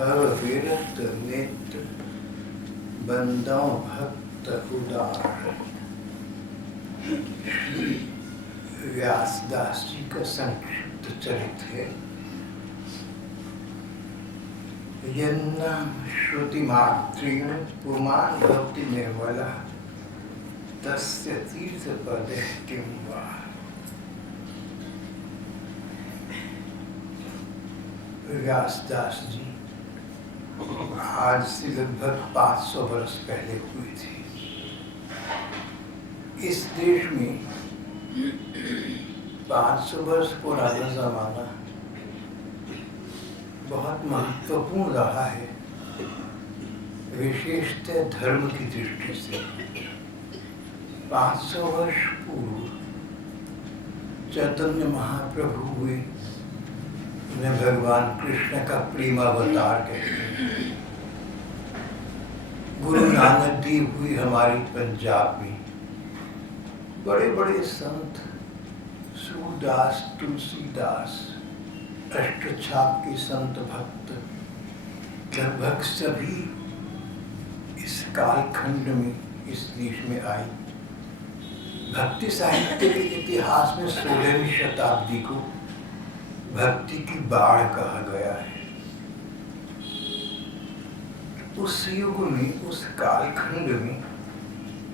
हर विरत नित बंदों भक्त उदार। श्री व्यासदास जी का संक्षिप्त चरित्र है। यन्ना श्रुति मात्रेण पुमान् भवति निर्मला तस्य तीर्थ पदे किं वा। व्यासदास जी आज से लगभग 500 वर्ष पहले हुई थी। इस देश में 500 वर्ष पुराना जमाना बहुत महत्वपूर्ण रहा है, विशेषतः धर्म की दृष्टि से। 500 वर्ष पूर्व चैतन्य महाप्रभु हुए, उन्हें भगवान कृष्ण का प्रेमावतार कहते हैं। गुरु नानक देव हुई हमारे पंजाब में। बड़े बड़े संत सूरदास, तुलसीदास, अष्टछाप के संत भक्त लगभग सभी इस कालखंड में, इस देश में आए। भक्ति साहित्य के इतिहास में 16वीं शताब्दी को भक्ति की बाढ़ कहा गया है। उस युग में, उस कालखंड में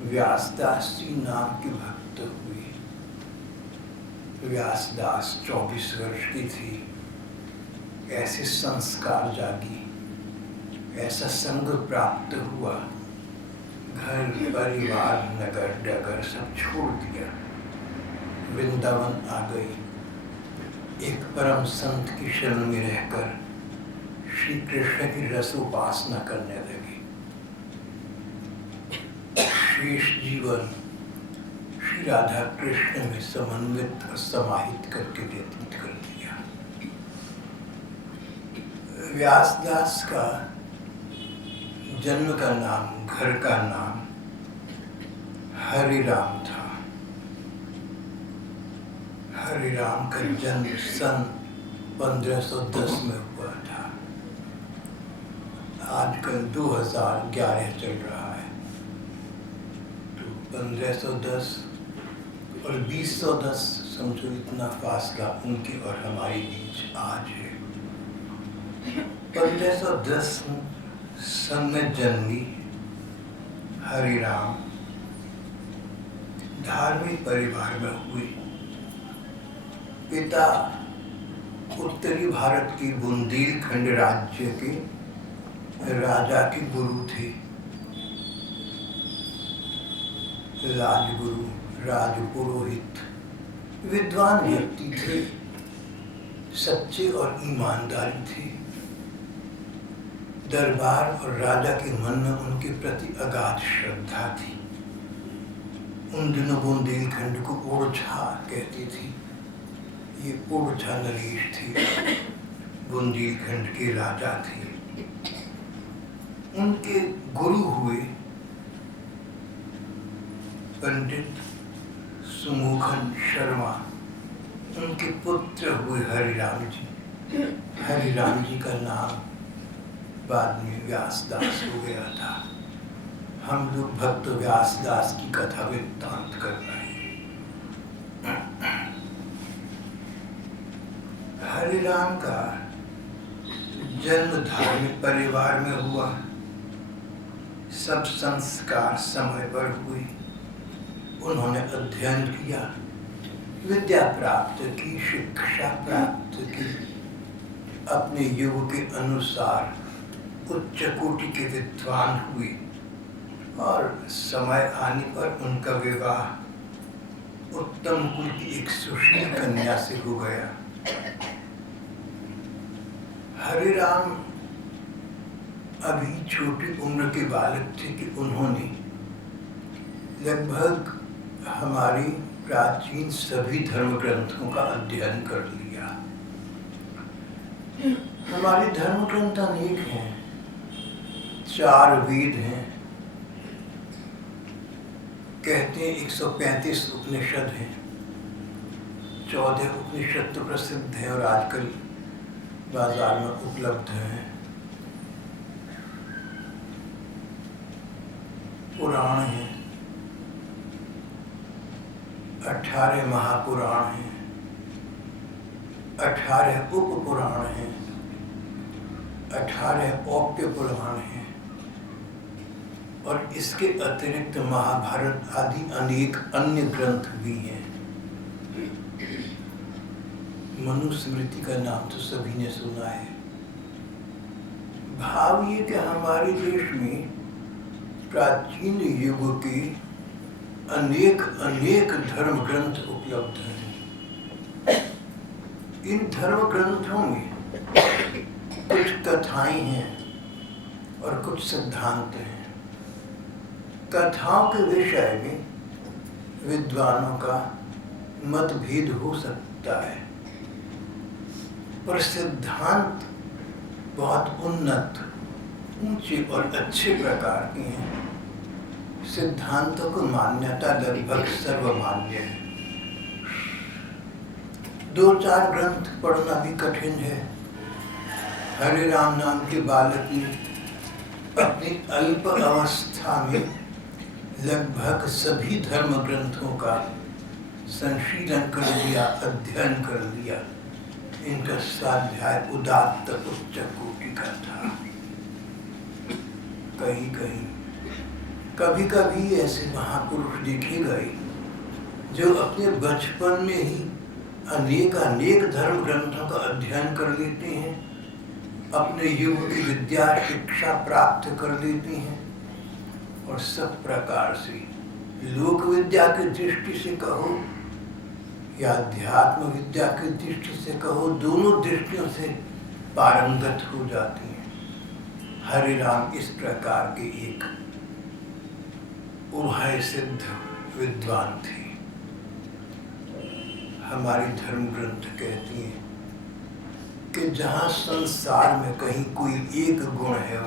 व्यासदास जी नाम के भक्त हुए। व्यासदास 24 वर्ष की थी। ऐसे संस्कार जागी, ऐसा संग प्राप्त हुआ, घर परिवार नगर डगर सब छोड़ दिया, वृंदावन आ गई। एक परम संत की शरण में रहकर श्री कृष्ण की रसोपासना करने लगी। शेष जीवन श्री राधा कृष्ण में समन्वित और समाहित करके व्यतीत कर दिया। व्यासदास का जन्म का नाम, घर का नाम हरिराम था। हरिराम का जन्म सन 1510 में हुआ था। आजकल 2011 चल रहा है, तो 1510 और 2010 समझो, इतना फासला उनके और हमारे बीच आज है। 1510 सन में जन्मी हरिराम धार्मिक परिवार में हुए। पिता उत्तरी भारत की बुंदेलखंड राज्य के राजा के गुरु थे। राजगुरु, राजपुरोहित, विद्वान व्यक्ति थे, सच्चे और ईमानदारी थे। दरबार और राजा के मन में उनके प्रति अगाध श्रद्धा थी। उन दिनों बुंदेलखंड को ओरछा कहती थी। ये ओरछा नरेश थे, बुंदेलखंड के राजा थे। उनके गुरु हुए पंडित सुमुखन शर्मा। उनके पुत्र हुए हरिराम जी। हरिराम जी का नाम बाद में व्यासदास हो गया था। हम लोग भक्त व्यासदास की कथा वृत्तांत कर रहे हैं। हरिराम का जन्म धार्मिक परिवार में हुआ। सब संस्कार समय पर हुए। उन्होंने अध्ययन किया, विद्या प्राप्त की, शिक्षा प्राप्त की। अपने युग के अनुसार उच्च कोटि के विद्वान हुए और समय आने पर उनका विवाह उत्तम कुल की एक सुशील कन्या से हो गया। हरिराम अभी छोटी उम्र के बालक थे कि उन्होंने लगभग हमारी प्राचीन सभी धर्म ग्रंथों का अध्ययन कर लिया। हमारे धर्म ग्रंथ अनेक हैं, 4 वेद हैं, कहते हैं 135 उपनिषद हैं। 14 उपनिषद तो प्रसिद्ध हैं और आजकल बाजार में उपलब्ध हैं। पुराण हैं, 18 महापुराण हैं, 18 उप पुराण हैं, 18 औप्य पुराण हैं और इसके अतिरिक्त महाभारत आदि अनेक अन्य ग्रंथ भी हैं। मनुस्मृति का नाम तो सभी ने सुना है। भाव ये कि हमारे देश में प्राचीन युग के अनेक अनेक धर्म ग्रंथ उपलब्ध हैं। इन धर्म ग्रंथों में कुछ कथाएं हैं और कुछ सिद्धांत हैं। कथाओं के विषय में विद्वानों का मतभेद हो सकता है, पर सिद्धांत बहुत उन्नत, ऊंचे और अच्छे प्रकार के हैं। सिद्धांतों को मान्यता लगभग सर्वमान्य है। 2-4 ग्रंथ पढ़ना भी कठिन है। हरे राम नाम के बालक ने अपनी अल्प अवस्था में लगभग सभी धर्म ग्रंथों का संशीलन कर लिया, अध्ययन कर लिया। इनका स्वाध्याय उदात्त उच्च कोटि का था। कभी कभी ऐसे महापुरुष देखे गए जो अपने बचपन में ही अनेक धर्म ग्रंथों का अध्ययन कर लेते हैं, अपने युग की विद्या शिक्षा प्राप्त कर लेते हैं और सब प्रकार से लोक विद्या की दृष्टि से कहो या अध्यात्म विद्या की दृष्टि से कहो, दोनों दृष्टियों से पारंगत हो जाती हैं। हरे राम इस प्रकार के एक उभय सिद्ध विद्वान थे। हमारी धर्म ग्रंथ कहती हैं कि जहाँ संसार में कहीं कोई एक गुण है,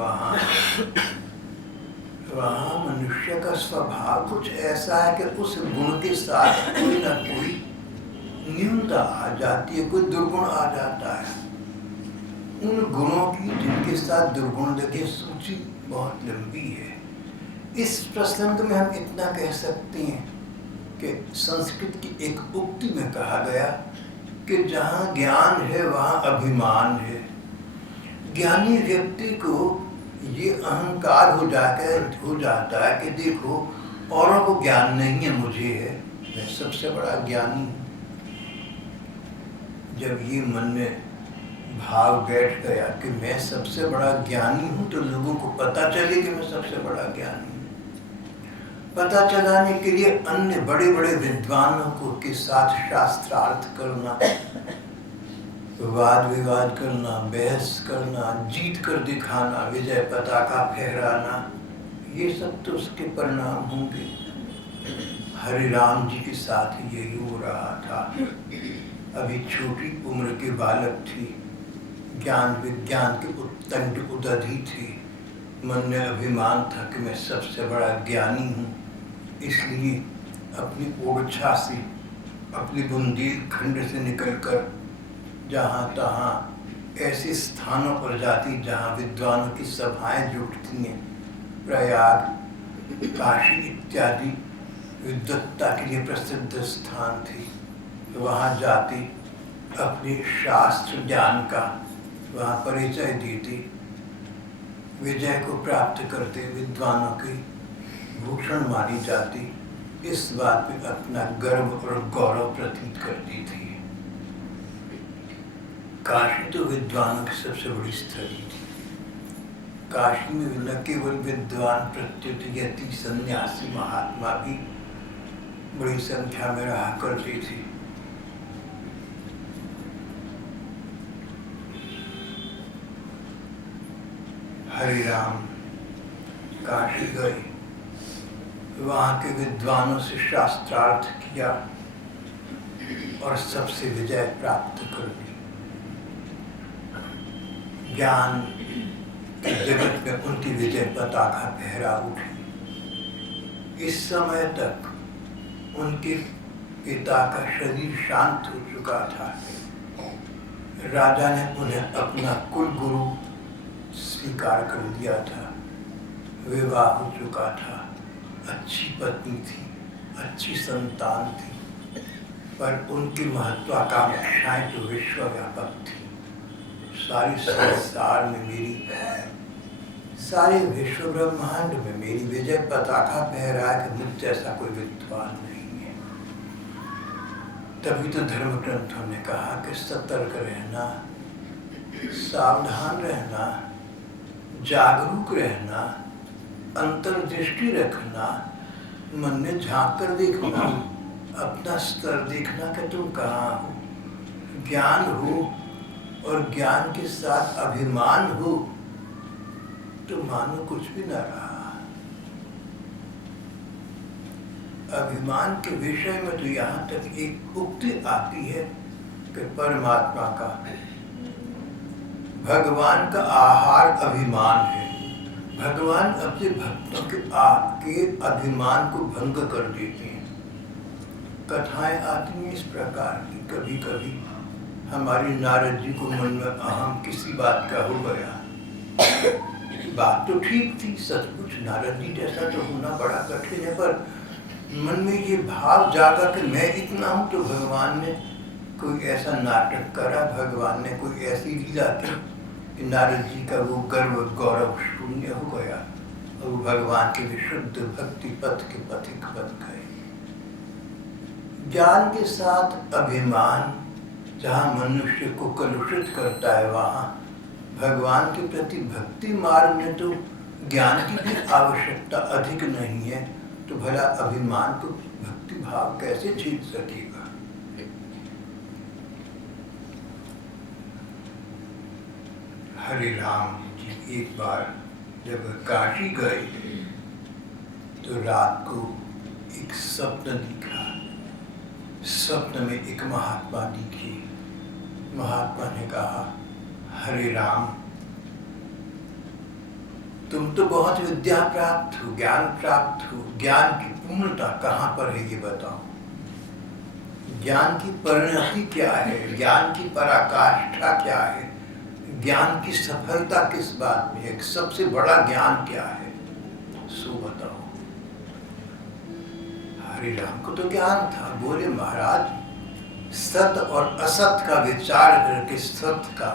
वहाँ मनुष्य का स्वभाव कुछ ऐसा है कि उस गुण के साथ कोई ना कोई न्यूनता आ जाती है, कोई दुर्गुण आ जाता है। उन गुणों की जिनके साथ दुर्गुण लगे सूची बहुत लंबी है। इस प्रसंग में हम इतना कह सकते हैं कि संस्कृत की एक उक्ति में कहा गया कि जहाँ ज्ञान है वहाँ अभिमान है। ज्ञानी व्यक्ति को ये अहंकार हो जाता है कि देखो औरों को ज्ञान नहीं है, मुझे है, मैं सबसे बड़ा ज्ञानी हूँ। जब ये मन में भाव बैठ गया कि मैं सबसे बड़ा ज्ञानी हूँ, तो लोगों को पता चले कि मैं सबसे बड़ा ज्ञानी हूँ। पता चलाने के लिए अन्य बड़े बड़े विद्वानों को के साथ शास्त्रार्थ करना, वाद विवाद करना, बहस करना, जीत कर दिखाना, विजय पताका फहराना, ये सब तो उसके परिणाम होंगे। हरे राम जी के साथ यही हो रहा था। अभी छोटी उम्र के बालक थे, ज्ञान विज्ञान के उत्तंड उदधि थे। मन में अभिमान था कि मैं सबसे बड़ा ज्ञानी हूँ, इसलिए अपनी ओरछा से, अपनी बुंदेलखंड से निकलकर जहाँ तहाँ ऐसे स्थानों पर जाती जहाँ विद्वानों की सभाएं जुटती हैं, प्रयाग, काशी इत्यादि विद्वत्ता के लिए प्रसिद्ध स्थान थे। वहाँ जाती, अपने शास्त्र ज्ञान का वहाँ परिचय देते, विजय को प्राप्त करते, विद्वानों की भूषण मानी जाती। इस बात पे अपना गर्व और गौरव प्रतीत करती थी। काशी तो विद्वानों की सबसे बड़ी स्थली थी। काशी में न केवल विद्वान, प्रत्युत यति, सन्यासी, महात्मा भी बड़ी संख्या में रहा करते थे। हरि राम काशी गए, वहाँ के विद्वानों से शास्त्रार्थ किया और सबसे विजय प्राप्त कर ली। ज्ञान के जगत में उनकी विजय पताका फहरा उठी। इस समय तक उनके पिता का शरीर शांत हो चुका था। राजा ने उन्हें अपना कुल गुरु स्वीकार कर लिया था, विवाह हो चुका था, अच्छी पत्नी थी, अच्छी संतान थी, पर उनकी महत्वाकांक्षाएं तो विश्वव्यापक थी। सारी संसार में मेरी, सारे विश्व ब्रह्मांड में मेरी विजय पताका फहरा कि मुझ जैसा कोई विद्वान नहीं है। तभी तो धर्म ग्रंथों ने कहा कि सतर्क रहना, सावधान रहना, जागरूक रहना, अंतर्दृष्टि रखना, मन में झांक कर देखना, अपना स्तर देखना कि तुम कहाँ हो। ज्ञान हो और ज्ञान के साथ अभिमान हो तो मानो कुछ भी न रहा। अभिमान के विषय में तो यहाँ तक एक उक्ति आती है कि परमात्मा का, भगवान का आहार अभिमान है। भगवान अपने भक्तों के अभिमान को भंग कर देते हैं। कथाएं आती हैं इस प्रकार की। कभी कभी हमारी नारद जी को मन में अहम किसी बात का हो गया। बात तो ठीक थी, सचमुच नारद जी जैसा तो होना बड़ा कठिन है, पर मन में ये भाव जागा कि मैं इतना हूँ तो भगवान ने कोई ऐसा नाटक करा, भगवान ने कोई ऐसी लीला की कि नारद जी का वो गर्व गौरव शून्य हो गया और वो भगवान के विशुद्ध भक्ति पथ के पथिक बन गए। ज्ञान के साथ अभिमान जहाँ मनुष्य को कलुषित करता है, वहाँ भगवान के प्रति भक्ति मार्ग में तो ज्ञान की भी आवश्यकता अधिक नहीं है, तो भला अभिमान को भक्ति भाव कैसे जीत सकेगा। हरि राम जी एक बार जब काशी गए तो रात को एक स्वप्न दिखा। स्वप्न में एक महात्मा दिखे। महात्मा ने कहा, हरे राम, तुम तो बहुत विद्या प्राप्त हो, ज्ञान प्राप्त हो, ज्ञान की पूर्णता कहाँ पर है ये बताओ। ज्ञान की परिणति क्या है, ज्ञान की पराकाष्ठा क्या है, ज्ञान की सफलता किस बात में है, सबसे बड़ा ज्ञान क्या है, सो बताओ। हरि राम को तो ज्ञान था। बोले, महाराज, सत और असत का विचार करके सत्य का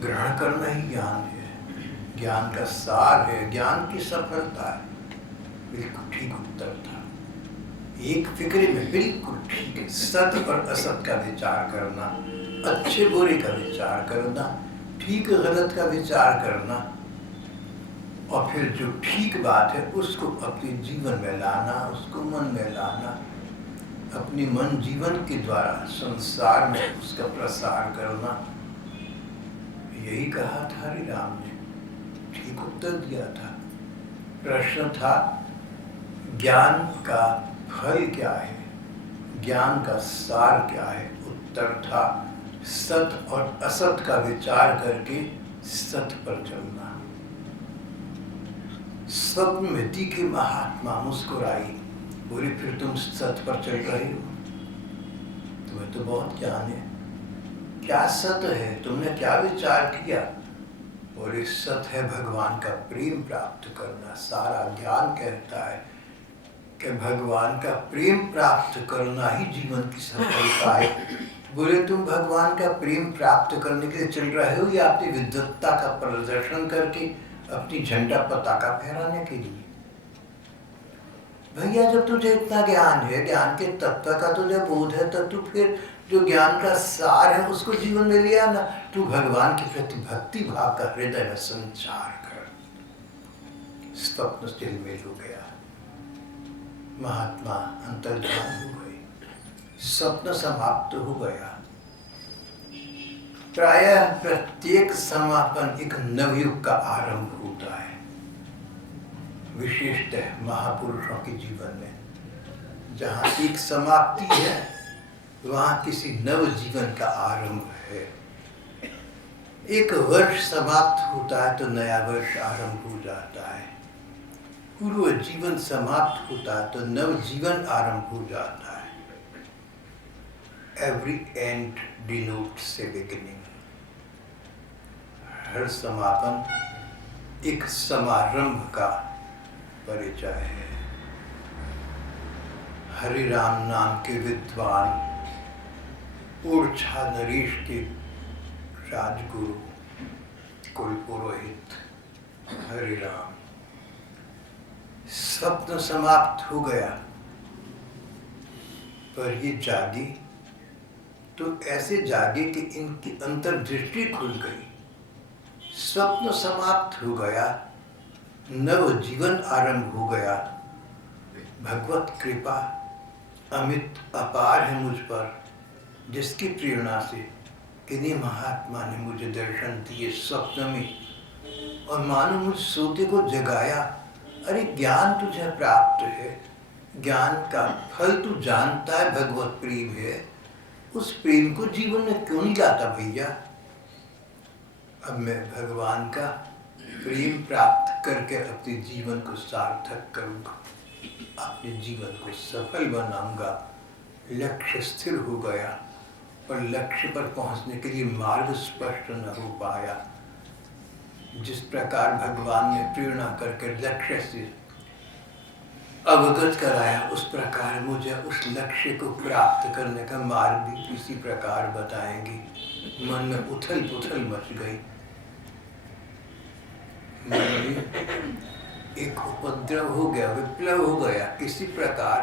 ग्रहण करना ही ज्ञान है। ज्ञान का सार है, ज्ञान की सफलता है। बिल्कुल ठीक उत्तर था। एक फिक्रे में बिल्कुल ठीक है। सत्य और असत का विचार करना, अच्छे बुरे का विचार करना, ठीक गलत का विचार करना, और फिर जो ठीक बात है उसको अपने जीवन में लाना, उसको मन में लाना, अपनी मन जीवन के द्वारा संसार में उसका प्रसार करना। यही कहा था हरि राम ने, ठीक उत्तर दिया था। प्रश्न था, ज्ञान का फल क्या है, ज्ञान का सार क्या है। उत्तर था, सत और असत का विचार करके सत पर चलना। स्वप्न में दिखे महात्मा मुस्कुराई, बोले, फिर तुम सत पर चल रहे हो, तुम्हें तो बहुत ज्ञान है। क्या सत है, तुमने क्या विचार किया। बोले, सत है भगवान का प्रेम प्राप्त करना। सारा ज्ञान कहता है कि भगवान का प्रेम प्राप्त करना ही जीवन की सफलता है। बोले, तुम भगवान का प्रेम प्राप्त करने के लिए चल रहे हो या अपनी विद्वत्ता का प्रदर्शन करके अपनी झंडा पताका फहराने के लिए। भैया, जब तुझे इतना ज्ञान है, ज्ञान के तत्व का तुझे बोध है, तब तू फिर जो ज्ञान का सार है उसको जीवन में ले आना। तू भगवान के प्रति भक्ति भाव का हृदय में संचार कर। स्वप्न दिल में हो गया, महात्मा अंतर्ध्यान हो गए, स्वप्न समाप्त हो गया। प्रायः प्रत्येक समापन एक नवयुग का आरंभ होता है। विशेषतः महापुरुषों के जीवन में जहाँ एक समाप्ति है, वहाँ किसी नव जीवन का आरंभ है। एक वर्ष समाप्त होता है तो नया वर्ष आरंभ हो जाता है। पूर्व जीवन समाप्त होता है तो नव जीवन आरंभ हो जाता है। Every end denotes a beginning. हर समापन एक समारंभ का परिचय है। हरि राम नाम के विद्वान ऊर्जा नरेश के राजगुरु कुल पुरोहित हरि राम, स्वप्न समाप्त हो गया, पर ये जागी तो ऐसे जागे कि इनकी अंतर्दृष्टि खुल गई। स्वप्न समाप्त हो गया, नव जीवन आरंभ हो गया। भगवत कृपा अमित अपार है मुझ पर, जिसकी प्रेरणा से किन्हीं महात्मा ने मुझे दर्शन दिए स्वप्न में, और मानो मुझ सोते को जगाया। अरे ज्ञान तुझे प्राप्त है, ज्ञान का फल तू जानता है, भगवत प्रेम है, उस प्रेम को जीवन में क्यों नहीं लाता भैया। अब मैं भगवान का प्रेम प्राप्त करके अपने जीवन को सार्थक करूंगा, अपने जीवन को सफल बनाऊंगा। लक्ष्य स्थिर हो गया, पर लक्ष्य पर पहुंचने के लिए मार्ग स्पष्ट न हो पाया। जिस प्रकार भगवान ने प्रेरणा करके लक्ष्य से अवगत कराया, उस प्रकार मुझे उस लक्ष्य को प्राप्त करने का मार्ग भी इसी प्रकार बताएंगे। मन में उथल पुथल मच गई, मन में एक उपद्रव हो गया, विप्लव हो गया। किसी प्रकार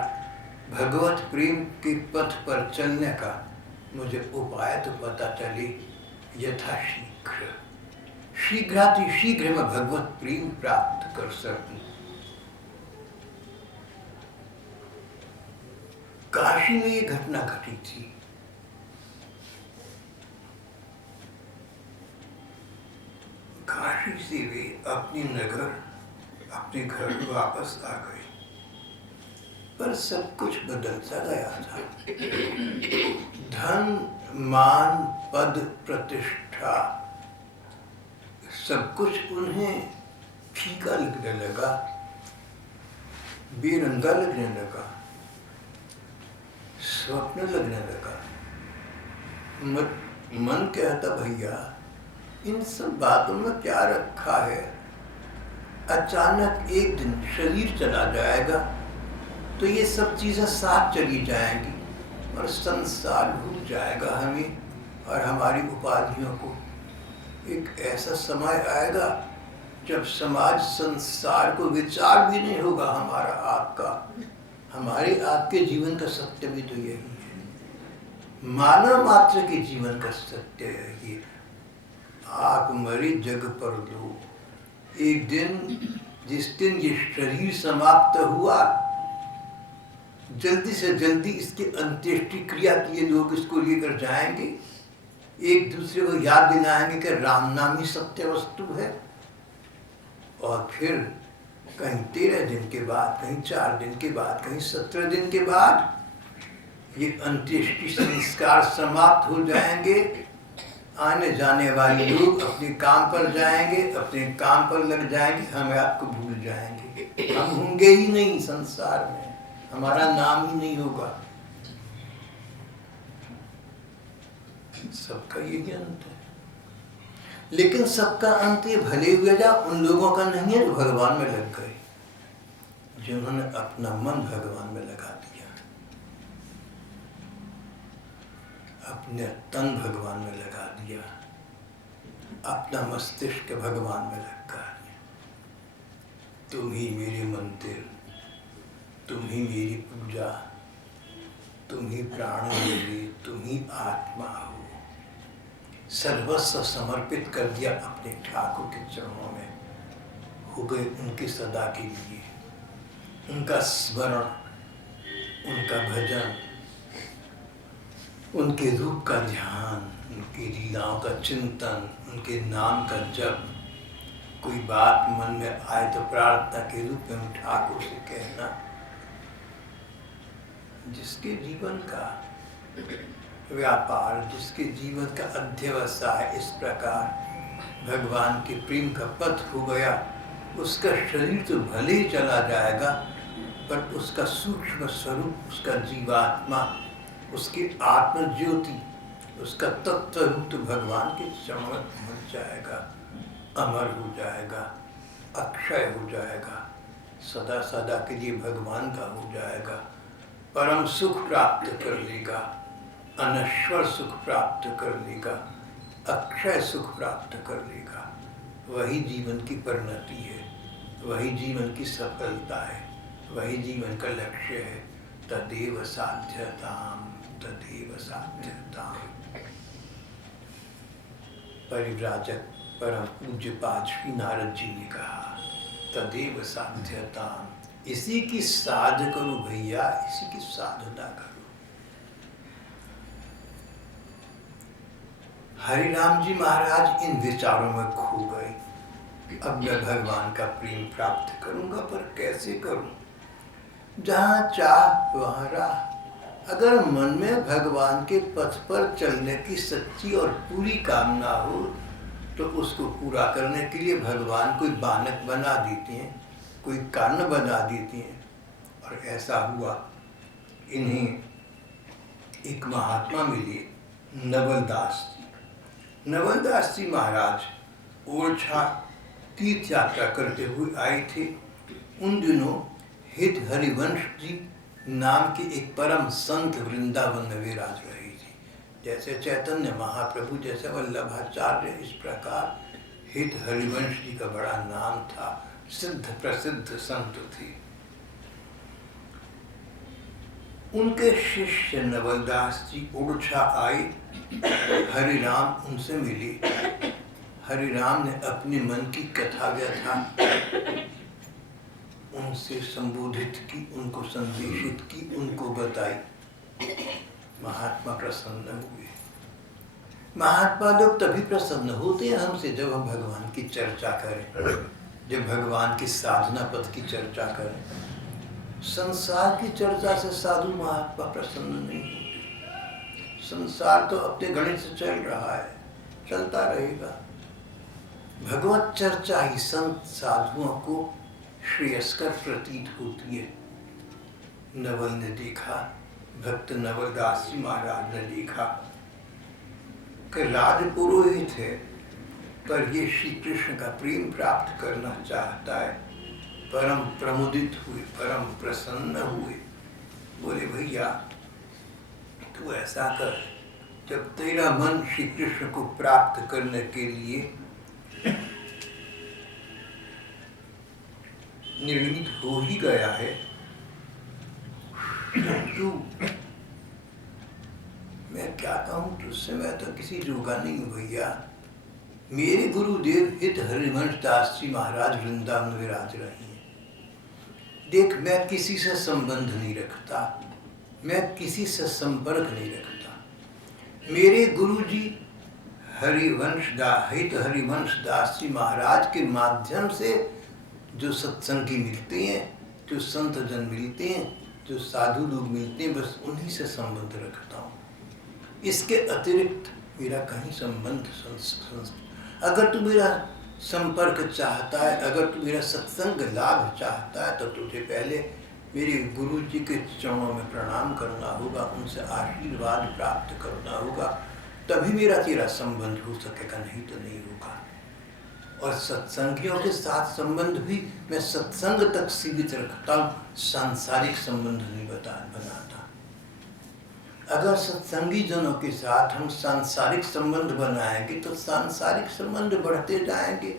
भगवत प्रेम के पथ पर चलने का मुझे उपाय तो पता चले, यथाशीघ्र शीघ्रातिशीघ्र मैं भगवत प्रेम प्राप्त कर सकूं। काशी में ये घटना घटी थी। काशी से वे अपने नगर, अपने घर वापस आ गए, पर सब कुछ बदलता गया था। धन, मान, पद, प्रतिष्ठा, सब कुछ उन्हें फीका लगने लगा, बेरंगा लगने लगा, स्वप्न लगने लगा। मन कहता भैया इन सब बातों में क्या रखा है। अचानक एक दिन शरीर चला जाएगा तो ये सब चीजें साथ चली जाएंगी और संसार भूल जाएगा हमें और हमारी उपाधियों को। एक ऐसा समय आएगा जब समाज संसार को विचार भी नहीं होगा हमारा आपका। हमारे आपके जीवन का सत्य भी तो यही है, मानव मात्र के जीवन का सत्य है ये। आप मरे जग पर दो, एक दिन जिस दिन ये शरीर समाप्त हुआ, जल्दी से जल्दी इसकी अंत्येष्टि क्रिया किए लोग इसको लेकर जाएंगे, एक दूसरे को याद दिलाएंगे कि राम नाम ही सत्य वस्तु है। और फिर कहीं 13 दिन के बाद, कहीं 4 दिन के बाद, कहीं 17 दिन के बाद ये अंत्येष्टि संस्कार समाप्त हो जाएंगे। आने जाने वाले लोग अपने काम पर जाएंगे, अपने काम पर लग जाएंगे, हमें आपको भूल जाएंगे। हम होंगे ही नहीं संसार में, हमारा नाम ही नहीं होगा। सबका यही अंत है। लेकिन सबका अंत ये भले हुए जा उन लोगों का नहीं है जो भगवान में लग गए, जिन्होंने अपना मन भगवान में लगा दिया, अपने तन भगवान में लगा दिया, अपना मस्तिष्क भगवान में लगा दिया। तुम ही मेरे मंदिर, तुम ही मेरी पूजा, तुम ही प्राण मेरे, तुम ही आत्मा हो। सर्वस्व समर्पित कर दिया अपने ठाकुर के चरणों में, हो गए उनकी सदा के लिए। उनका स्मरण, उनका भजन, उनके रूप का ध्यान, उनकी लीलाओं का चिंतन, उनके नाम का जप। कोई बात मन में आए तो प्रार्थना के रूप में ठाकुर से कहना। जिसके जीवन का व्यापार, जिसके जीवन का अध्यवसाय इस प्रकार भगवान के प्रेम का पथ हो गया, उसका शरीर तो भले ही चला जाएगा, पर उसका सूक्ष्म स्वरूप, उसका जीवात्मा, उसकी आत्म ज्योति, उसका तत्व रूप तो भगवान के चरणों में पहुंच जाएगा, अमर हो जाएगा, अक्षय हो जाएगा। सदा सदा के लिए भगवान का हो जाएगा, परम सुख प्राप्त कर लेगा, अनश्वर सुख प्राप्त कर लेगा, अक्षय सुख प्राप्त कर लेगा। वही जीवन की परिणति है, वही जीवन की सफलता है, वही जीवन का लक्ष्य है। तदेव साध्यताम, तदेव साध्यताम। परिव्राजक परम पूज्य पाद श्री नारद जी ने कहा, तदेव साध्यताम, इसी की साध करो भैया, इसी की साधना करो। हरिराम जी महाराज इन विचारों में खो गए। अब मैं भगवान का प्रेम प्राप्त करूंगा, पर कैसे करूं? जहां चाह वहां राह। अगर मन में भगवान के पथ पर चलने की सच्ची और पूरी कामना हो तो उसको पूरा करने के लिए भगवान कोई बानक बना देते हैं, कोई कारण बना देते हैं। और ऐसा हुआ, इन्हें एक महात्मा मिले, नवलदास जी। नवलदास जी महाराज ओरछा तीर्थ यात्रा करते हुए आए थे। उन दिनों हित हरिवंश जी नाम के एक परम संत वृंदावन में विराज रहे थे। जैसे चैतन्य महाप्रभु, जैसे वल्लभाचार्य, इस प्रकार हित हरिवंश जी का बड़ा नाम था, सिद्ध प्रसिद्ध संत थे। उनके शिष्य नवलदास जी ओरछा आए, हरिराम उनसे मिले। हरिराम ने अपने मन की कथा व्यथा उनसे संबोधित की, उनको संदेशित की, उनको बताई। महात्मा प्रसन्न हुए। महात्मा लोग तभी प्रसन्न होते हैं हमसे जब हम भगवान की चर्चा करें, जब भगवान की साधना पथ की चर्चा करें। संसार की चर्चा से साधु महात्मा प्रसन्न नहीं होते। संसार तो अपने गणित से चल रहा है, चलता रहेगा। भगवत चर्चा ही संत साधुओं को श्रेयस्कर प्रतीत होती है। नवल ने देखा, भक्त नवलदास जी महाराज ने देखा कि राजपुरोहित है, पर ये श्री कृष्ण का प्रेम प्राप्त करना चाहता है। परम प्रमुदित हुए, परम प्रसन्न हुए। बोले, भैया तू ऐसा कर, जब तेरा मन श्री कृष्ण को प्राप्त करने के लिए निर्मित हो ही गया है, तू, मैं क्या कहूँ तुझसे, मैं तो किसी जोगा नहीं हूँ भैया। मेरे गुरुदेव हित हरिवंश दास जी महाराज वृंदावन में विराज रहे हैं। देख, मैं किसी से संबंध नहीं रखता, मैं किसी से संपर्क नहीं रखता। मेरे गुरु जी हित हरिवंश दास जी महाराज के माध्यम से जो सत्संगी मिलते हैं, जो संत जन मिलते हैं, जो साधु लोग मिलते हैं, बस उन्हीं से संबंध रखता हूँ। इसके अतिरिक्त मेरा कहीं संबंध अगर तू मेरा संपर्क चाहता है, अगर तू मेरा सत्संग लाभ चाहता है, तो तुझे पहले मेरे गुरु जी के चरणों में प्रणाम करना होगा, उनसे आशीर्वाद प्राप्त करना होगा, तभी मेरा तेरा संबंध हो सकेगा, नहीं तो नहीं होगा। और सत्संगियों के साथ संबंध भी मैं सत्संग तक सीमित रखता हूँ, सांसारिक संबंध नहीं बनाता। अगर सत्संगी जनों के साथ हम सांसारिक संबंध बनाएंगे तो सांसारिक संबंध बढ़ते जाएंगे,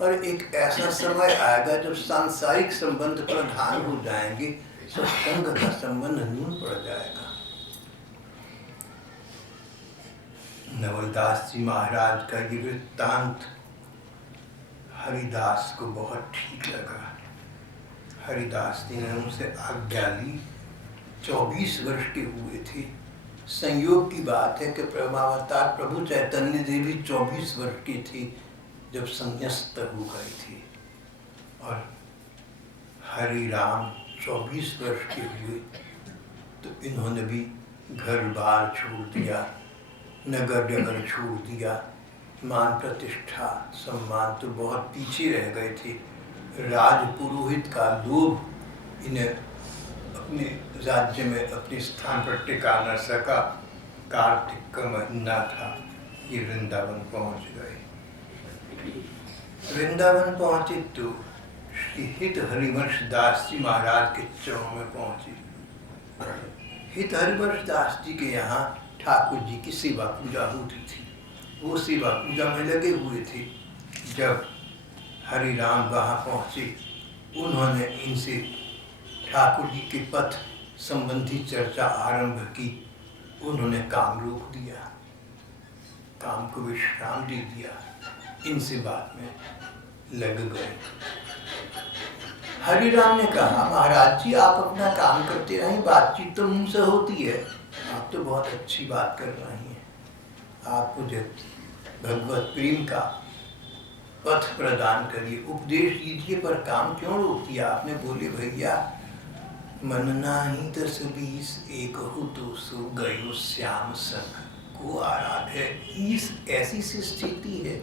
और एक ऐसा समय आएगा जब सांसारिक संबंध प्रधान हो जाएंगे, सत्संग का संबंध न्यून पड़ जाएगा। नवलदास जी महाराज का ये वृत्तांत हरिदास को बहुत ठीक लगा। हरिदास जी ने उनसे आज्ञा ली। 24 वर्ष के हुए थे। संयोग की बात है कि प्रेमावतार प्रभु चैतन्य देवी 24 वर्ष की थी जब संन्यस्त हो गई थी, और हरि राम 24 वर्ष के हुए तो इन्होंने भी घर बार छोड़ दिया, नगर डगर छोड़ दिया, मान प्रतिष्ठा सम्मान तो बहुत पीछे रह गए थे। राजपुरोहित का लोभ इन्हें अपने राज्य में अपने स्थान पर टिका न सका। कार्तिक का महीना था, ये वृंदावन पहुंच गए। वृंदावन पहुंचे तो श्री हित हरिवंश दास जी महाराज के चरणों में पहुंची। हित हरिवंश दास जी के यहाँ ठाकुर जी की सेवा पूजा होती थी। वो सेवा पूजा में लगे हुए थे। जब हरि राम वहाँ पहुँचे, उन्होंने इनसे ठाकुर जी के पथ संबंधी चर्चा आरंभ की। उन्होंने काम रोक दिया, काम को विश्राम दे दिया, इनसे बात में लग गए। हरिराम ने कहा, महाराज जी आप अपना काम करते रहें, बातचीत तो मुँह से होती है, आप तो बहुत अच्छी बात कर रही हैं, आप मुझे भगवत प्रेम का पथ प्रदान करिए, उपदेश दीजिए, पर काम क्यों रोक दिया आपने? बोले, भैया मन नाही दस बीस एक हो तो सो गयो श्याम संग को आराधे। इस ऐसी सी स्थिति है,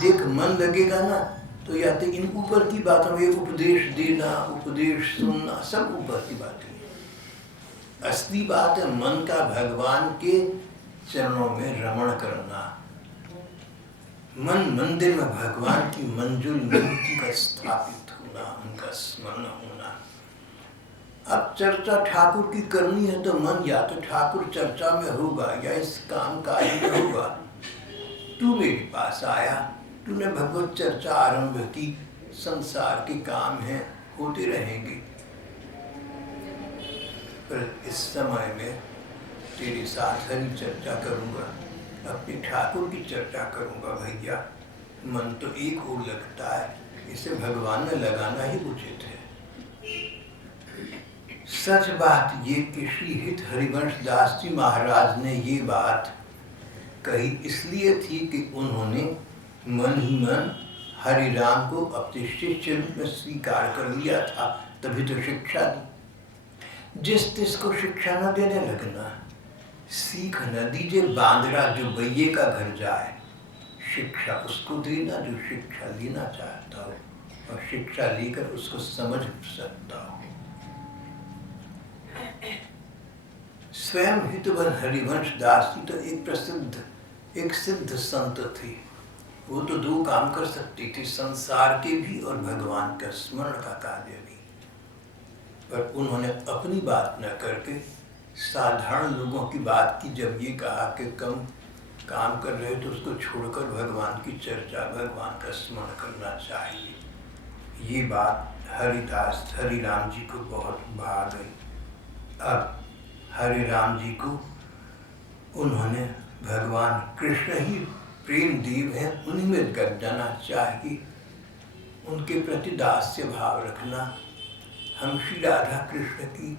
देख मन लगेगा ना तो या तो इन ऊपर की बातों में उपदेश देना, उपदेश सुनना, सब ऊपर की बातें हैं। असली बात है मन का भगवान के चरणों में रमण करना, मन मंदिर में भगवान की मंजुल मूर्ति का स्थापित होना, उनका स्मरण होना। अब चर्चा ठाकुर की करनी है तो मन या तो ठाकुर चर्चा में होगा या इस काम काज में होगा। तू मेरे पास आया, तूने भगवत चर्चा आरंभ की, संसार के काम हैं, होते रहेंगे, पर इस समय में तेरे साथ हरी चर्चा करूँगा, अपने ठाकुर की चर्चा करूँगा। भैया मन तो एक और लगता है, इसे भगवान में लगाना ही उचित है। सच बात ये कि श्री हित हरिवंश दास जी महाराज ने ये बात कही इसलिए थी कि उन्होंने मन ही मन हरिराम को अपने शिष्य रूप में स्वीकार कर लिया था, तभी तो शिक्षा दी। जिस जिसको शिक्षा न देने लगना, सीख न दीजिए बांदरा जो बैये का घर जाए, शिक्षा उसको देना जो शिक्षा लेना चाहता हो और शिक्षा लेकर उसको समझ सकता हो। स्वयं हितवन हरिवंश दास जी तो एक सिद्ध संत थे। वो तो दो काम कर सकती थी, संसार के भी और भगवान का स्मरण का कार्य भी, पर उन्होंने अपनी बात न करके साधारण लोगों की बात की। जब ये कहा कि कम काम कर रहे तो उसको छोड़कर भगवान की चर्चा, भगवान का स्मरण करना चाहिए, ये बात हरिराम जी को बहुत भा गई। अब हरिराम जी को उन्होंने भगवान कृष्ण ही प्रेम देव हैं, उन्हीं में गड़ जाना चाहिए, उनके प्रति दास्य भाव रखना। हम श्री राधा कृष्ण की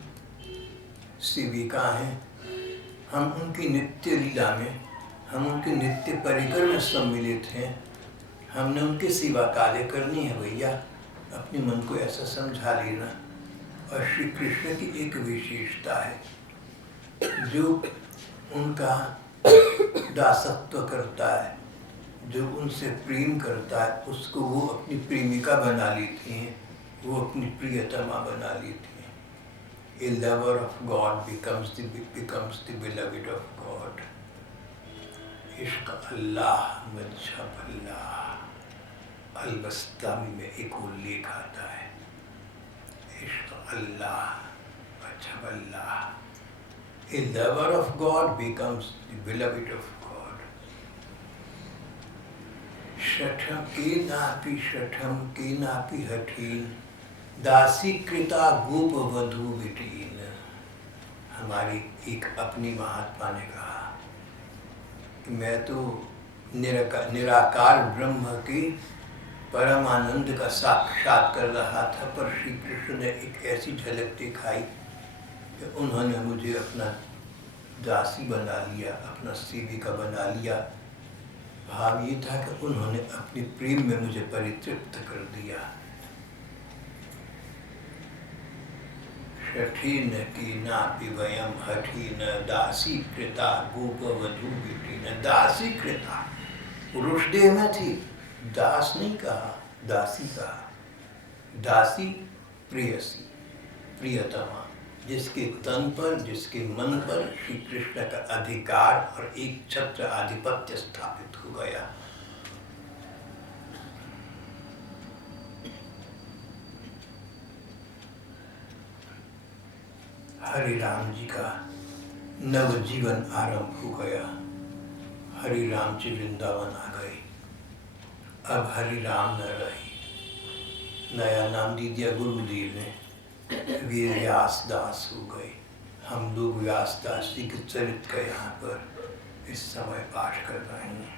सेविका हैं, हम उनकी नित्य लीला में, हम उनके नित्य परिकर में सम्मिलित हैं, हमने उनकी सेवा कार्य करनी है। भैया अपने मन को ऐसा समझा लेना। और श्री कृष्ण की एक विशेषता है, जो उनका दासत्व करता है, जो उनसे प्रेम करता है, उसको वो अपनी प्रेमिका बना लेती हैं, वो अपनी प्रियतमा बना लेती हैं। A lover of God becomes the beloved of God. इश्क अल्लाह मजहब अल्लाह, अलबस्तामी में एक उल्लेख आता है, इश्क अल्लाह मजहब अल्लाह। A lover of God becomes the beloved of God. शठम के नापी हठीन, दासी कृता गोप वधू बिटीन। हमारी एक अपनी महात्मा ने कहा कि मैं तो निराकार ब्रह्म के परमानंद का साक्षात कर रहा था, पर श्री कृष्ण ने एक ऐसी झलक दिखाई कि उन्होंने मुझे अपना दासी बना लिया, अपना सेविका बना लिया। भाव ये था कि उन्होंने अपने प्रेम में मुझे परितृप्त कर दिया। शठीन की नापि वयम हठीन, दासी कृता गोप वधू बिटीन। दासी कृता पुरुष देह में थी, दास नहीं कहा, दासी कहा। दासी प्रेयसी, प्रियतमा, जिसके तन पर, जिसके मन पर श्री कृष्ण का अधिकार और एक छत्र आधिपत्य स्थापित हो गया। हरि राम जी का नव जीवन आरंभ हो गया। हरि राम जी वृंदावन आ गए। अब हरि राम न रही, नया नाम दे दिया गुरुदेव ने, वे व्यास दास हो गए। हम लोग व्यास दास जी के चरित्र का यहाँ पर इस समय पाठ कर रहे हैं।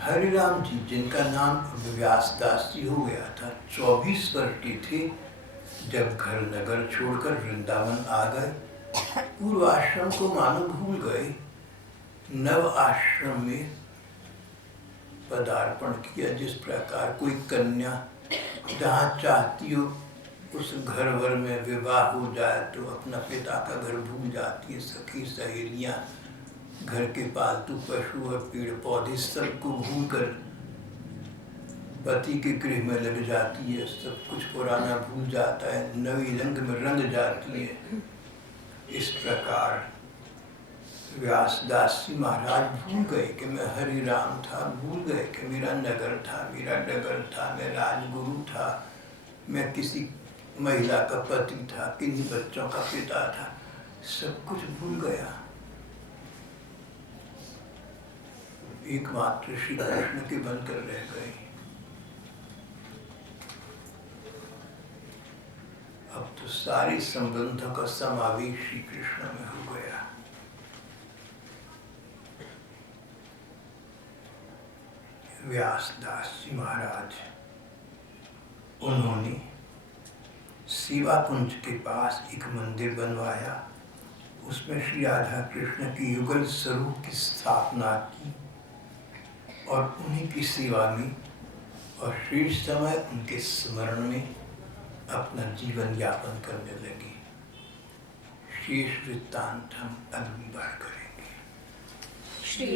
हरि राम जी, जिनका नाम व्यास दास जी हो गया था, 24 वर्ष के थे जब घर नगर छोड़कर वृंदावन आ गए। पूर्व आश्रम को मानो भूल गए, नव आश्रम में पदार्पण किया। जिस प्रकार कोई कन्या जहाँ चाहती हो उस घर भर में विवाह हो जाए तो अपना पिता का घर भूल जाती है, सखी सहेलियाँ, घर के पालतू पशु और पेड़ पौधे सबको भूलकर पति के गृह में लग जाती है। सब कुछ पुराना भूल जाता है, नवी रंग में रंग जाती है। इस प्रकार व्यासदास जी महाराज भूल गए कि मैं हरि राम था, भूल गए कि मेरा नगर था, मेरा डगर था, मैं राजगुरु था, मैं किसी महिला का पति था, किन्हीं बच्चों का पिता था, सब कुछ भूल गया। एकमात्र श्री कृष्ण के बनकर रह गए। अब तो सारे संबंधों का समावेश श्री कृष्ण में हो गया। व्यासदास जी महाराज, उन्होंने सेवा कुंज के पास एक मंदिर बनवाया, उसमें श्री राधा कृष्ण की युगल स्वरूप की स्थापना की और उन्हीं की सेवा में और शेष समय उनके स्मरण में अपना जीवन यापन करने लगे। शेष वृत्तांत हम अगली बार करेंगे। श्री